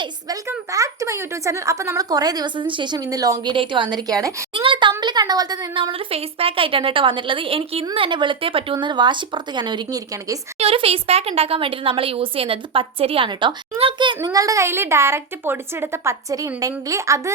Guys welcome back to my YouTube channel. അപ്പോൾ നമ്മൾ കുറേ ദിവസത്തിന് ശേഷം ഇന്ന് ലോങ് വീഡിയോ ആയിട്ട് വന്നിരിക്കുകയാണ്. നിങ്ങൾ തമ്മിൽ കണ്ട പോലത്തെ നിന്ന് നമ്മളൊരു ഫേസ് പാക്ക് ആയിട്ടാണ് കേട്ടോ വന്നിട്ടുള്ളത്. എനിക്ക് ഇന്ന് തന്നെ വെളുത്തേ പറ്റുമെന്നൊരു വാശിപ്പുറത്ത് ഞാൻ ഒരുങ്ങിയിരിക്കുകയാണ് ഗൈസ്. ഈ ഒരു ഫേസ് പാക്ക് ഉണ്ടാക്കാൻ വേണ്ടിയിട്ട് നമ്മൾ യൂസ് ചെയ്യുന്നത് പച്ചരിയാണ് കേട്ടോ. നിങ്ങൾക്ക് നിങ്ങളുടെ കയ്യിൽ ഡയറക്റ്റ് പൊടിച്ചെടുത്ത പച്ചരി ഉണ്ടെങ്കിൽ അത്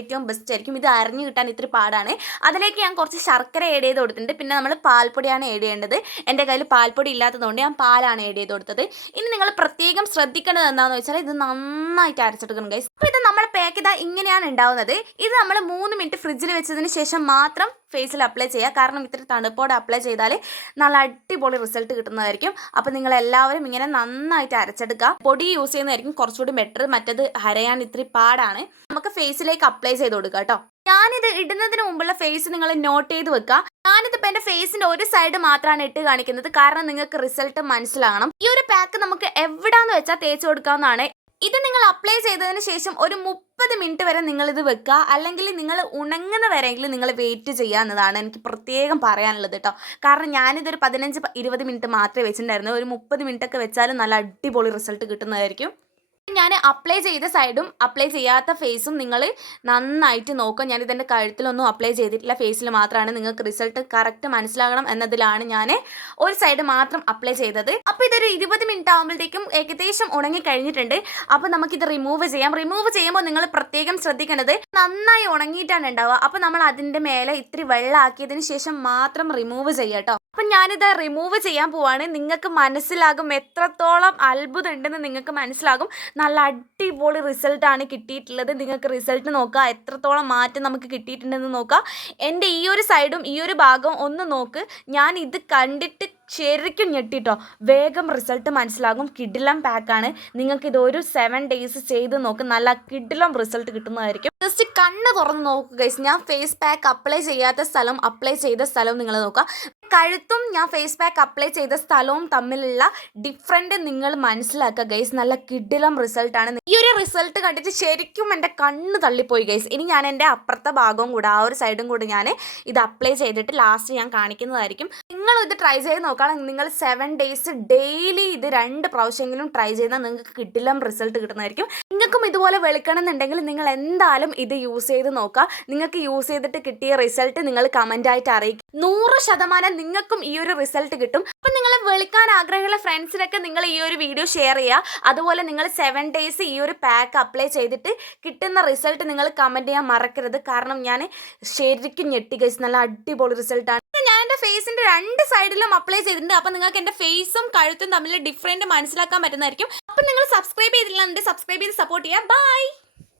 ഏറ്റവും ബെസ്റ്റ് ആയിരിക്കും. ഇത് അരിഞ്ഞു കിട്ടാൻ ഇത്തിരി പാടാണ്. അതിലേക്ക് ഞാൻ കുറച്ച് ശർക്കര ആഡ് ചെയ്ത് കൊടുത്തിട്ടുണ്ട്. പിന്നെ നമ്മൾ പാൽപ്പൊടിയാണ് ആഡ് ചെയ്യേണ്ടത്. എൻ്റെ കയ്യിൽ പാൽപ്പൊടി ഇല്ലാത്തതുകൊണ്ട് ഞാൻ പാലാണ് ആഡ് ചെയ്ത് കൊടുത്തത്. ഇനി നിങ്ങൾ പ്രത്യേകം ശ്രദ്ധിക്കേണ്ടത് എന്താണെന്ന് വെച്ചാൽ ഇത് നന്നായിട്ട് അരച്ചെടുക്കണം ഗൈസ്. അപ്പോൾ ഇത് നമ്മുടെ പാക്ക് ഇതാ ഇങ്ങനെയാണ് ഉണ്ടാവുന്നത്. ഇത് നമ്മൾ 3 മിനിറ്റ് ഫ്രിഡ്ജിൽ വെച്ചതിന് ശേഷം മാത്രം ഫേസിൽ അപ്ലൈ ചെയ്യുക. കാരണം ഇത്തിരി തണുപ്പോടെ അപ്ലൈ ചെയ്താൽ നല്ല അടിപൊളി റിസൾട്ട് കിട്ടുന്നതായിരിക്കും. അപ്പോൾ നിങ്ങൾ എല്ലാവരും ഇങ്ങനെ നന്നായിട്ട് അരച്ചെടുക്കുക. പൊടി യൂസ് ചെയ്യുന്നതായിരിക്കും കുറച്ചുകൂടി ബെറ്റർ. മറ്റത് അരയാൻ ഇത്തിരി പാടാണ്. നമുക്ക് ഫേസിലേക്ക് അപ്ലൈ ചെയ്ത് കൊടുക്കുക കേട്ടോ. ഞാനിത് ഇടുന്നതിന് മുമ്പുള്ള ഫേസ് നിങ്ങൾ നോട്ട് ചെയ്ത് വെക്കുക. ഞാനിതിപ്പോൾ എൻ്റെ ഫേസിൻ്റെ ഒരു സൈഡ് മാത്രമാണ് ഇട്ട് കാണിക്കുന്നത്. കാരണം നിങ്ങൾക്ക് റിസൾട്ട് മനസ്സിലാകണം. ഈ ഒരു പാക്ക് നമുക്ക് എവിടാന്ന് വെച്ചാൽ തേച്ച് കൊടുക്കാവുന്നതാണ്. ഇത് നിങ്ങൾ അപ്ലൈ ചെയ്തതിന് ശേഷം ഒരു 30 മിനിറ്റ് വരെ നിങ്ങളിത് വെക്കുക. അല്ലെങ്കിൽ നിങ്ങൾ ഉണങ്ങുന്ന വരെയെങ്കിലും നിങ്ങൾ വെയിറ്റ് ചെയ്യുക എന്നതാണ് എനിക്ക് പ്രത്യേകം പറയാനുള്ളത് കേട്ടോ. കാരണം ഞാനിതൊരു 15-20 മിനിറ്റ് മാത്രമേ വെച്ചിട്ടുണ്ടായിരുന്നു. ഒരു 30 മിനിറ്റ് ഒക്കെ വെച്ചാലും നല്ല അടിപൊളി റിസൾട്ട് കിട്ടുന്നതായിരിക്കും. ഞാൻ അപ്ലൈ ചെയ്ത സൈഡും അപ്ലൈ ചെയ്യാത്ത ഫേസും നിങ്ങൾ നന്നായിട്ട് നോക്കുക. ഞാനിതെൻ്റെ കഴുത്തിലൊന്നും അപ്ലൈ ചെയ്തിട്ടില്ല, ഫേസിൽ മാത്രമാണ്. നിങ്ങൾക്ക് റിസൾട്ട് കറക്റ്റ് മനസ്സിലാകണം എന്നതിലാണ് ഞാൻ ഒരു സൈഡ് മാത്രം അപ്ലൈ ചെയ്തത്. അപ്പോൾ ഇതൊരു 20 മിനിറ്റ് ആകുമ്പോഴത്തേക്കും ഏകദേശം ഉണങ്ങി കഴിഞ്ഞിട്ടുണ്ട്. അപ്പോൾ നമുക്കിത് റിമൂവ് ചെയ്യാം. റിമൂവ് ചെയ്യുമ്പോൾ നിങ്ങൾ പ്രത്യേകം ശ്രദ്ധിക്കേണ്ടത് നന്നായി ഉണങ്ങിയിട്ടാണ് ഉണ്ടാവുക. അപ്പോൾ നമ്മൾ അതിൻ്റെ മേലെ ഇത്തിരി വെള്ളമാക്കിയതിന് ശേഷം മാത്രം റിമൂവ് ചെയ്യാം കേട്ടോ. അപ്പം ഞാനിത് റിമൂവ് ചെയ്യാൻ പോവാണ്. നിങ്ങൾക്ക് മനസ്സിലാകും എത്രത്തോളം അത്ഭുതം ഉണ്ടെന്ന് നിങ്ങൾക്ക് മനസ്സിലാകും. നല്ല അടിപൊളി റിസൾട്ടാണ് കിട്ടിയിട്ടുള്ളത്. നിങ്ങൾക്ക് റിസൾട്ട് നോക്കുക, എത്രത്തോളം മാറ്റം നമുക്ക് കിട്ടിയിട്ടുണ്ടെന്ന് നോക്കുക. എൻ്റെ ഈ ഒരു സൈഡും ഈ ഒരു ഭാഗവും ഒന്ന് നോക്ക്. ഞാൻ ഇത് കണ്ടിട്ട് ശരിക്കും ഞെട്ടിട്ടോ. വേഗം റിസൾട്ട് മനസ്സിലാകും. കിഡിലം പാക്കാണ്. നിങ്ങൾക്ക് ഇത് ഒരു 7 ഡേയ്സ് ചെയ്ത് നോക്ക്. നല്ല കിഡിലം റിസൾട്ട് കിട്ടുന്നതായിരിക്കും. ജസ്റ്റ് കണ്ണ് തുറന്ന് നോക്കുക ഗൈസ്. ഞാൻ ഫേസ് പാക്ക് അപ്ലൈ ചെയ്യാത്ത സ്ഥലം അപ്ലൈ ചെയ്ത സ്ഥലവും നിങ്ങൾ നോക്കുക. കഴുത്തും ഞാൻ ഫേസ് പാക്ക് അപ്ലൈ ചെയ്ത സ്ഥലവും തമ്മിലുള്ള ഡിഫറൻറ്റ് നിങ്ങൾ മനസ്സിലാക്കുക ഗൈസ്. നല്ല കിഡിലം റിസൾട്ടാണ്. ഈ ഒരു റിസൾട്ട് കണ്ടിട്ട് ശരിക്കും എൻ്റെ കണ്ണ് തള്ളിപ്പോയി ഗൈസ്. ഇനി ഞാൻ എൻ്റെ അപ്പുറത്തെ ഭാഗവും കൂടെ ആ ഒരു സൈഡും കൂടെ ഞാൻ ഇത് അപ്ലൈ ചെയ്തിട്ട് ലാസ്റ്റ് ഞാൻ കാണിക്കുന്നതായിരിക്കും. നിങ്ങൾ ഇത് ട്രൈ ചെയ്ത് നോക്കണം. നിങ്ങൾ 7 ഡേയ്സ് ഡെയിലി ഇത് 2 പ്രാവശ്യമെങ്കിലും ട്രൈ ചെയ്താൽ നിങ്ങൾക്ക് കിഡിലം റിസൾട്ട് കിട്ടുന്നതായിരിക്കും. നിങ്ങൾക്കും ഇതുപോലെ വെളുക്കണം എന്നുണ്ടെങ്കിൽ നിങ്ങൾ എന്തായാലും ഇത് യൂസ് ചെയ്ത് നോക്കുക. നിങ്ങൾക്ക് യൂസ് ചെയ്തിട്ട് കിട്ടിയ റിസൾട്ട് നിങ്ങൾ കമൻ്റായിട്ട് അറിയിക്കും. 100% നിങ്ങൾക്കും ഈ ഒരു റിസൾട്ട് കിട്ടും. അപ്പം നിങ്ങൾ വെളുക്കാൻ ആഗ്രഹമുള്ള ഫ്രണ്ട്സിനൊക്കെ നിങ്ങൾ ഈ ഒരു വീഡിയോ ഷെയർ ചെയ്യുക. അതുപോലെ നിങ്ങൾ 7 ഡേയ്സ് ഈ ഒരു പാക്ക് അപ്ലൈ ചെയ്തിട്ട് കിട്ടുന്ന റിസൾട്ട് നിങ്ങൾ കമൻറ്റ് ചെയ്യാൻ മറക്കരുത്. കാരണം ഞാൻ ശരിക്കും ഞെട്ടി ഗൈസ്. നല്ല അടിപൊളി റിസൾട്ടാണ്. ഞാൻ എൻ്റെ ഫേസിൻ്റെ 2 സൈഡിലും അപ്ലൈ ചെയ്തിട്ടുണ്ട്. അപ്പം നിങ്ങൾക്ക് എൻ്റെ ഫേസും കഴുത്തും തമ്മിൽ ഡിഫറൻറ്റ് മനസ്സിലാക്കാൻ പറ്റുന്നതായിരിക്കും. അപ്പം നിങ്ങൾ സബ്സ്ക്രൈബ് ചെയ്തില്ല, സബ്സ്ക്രൈബ് ചെയ്ത് സപ്പോർട്ട് ചെയ്യുക. ബൈ.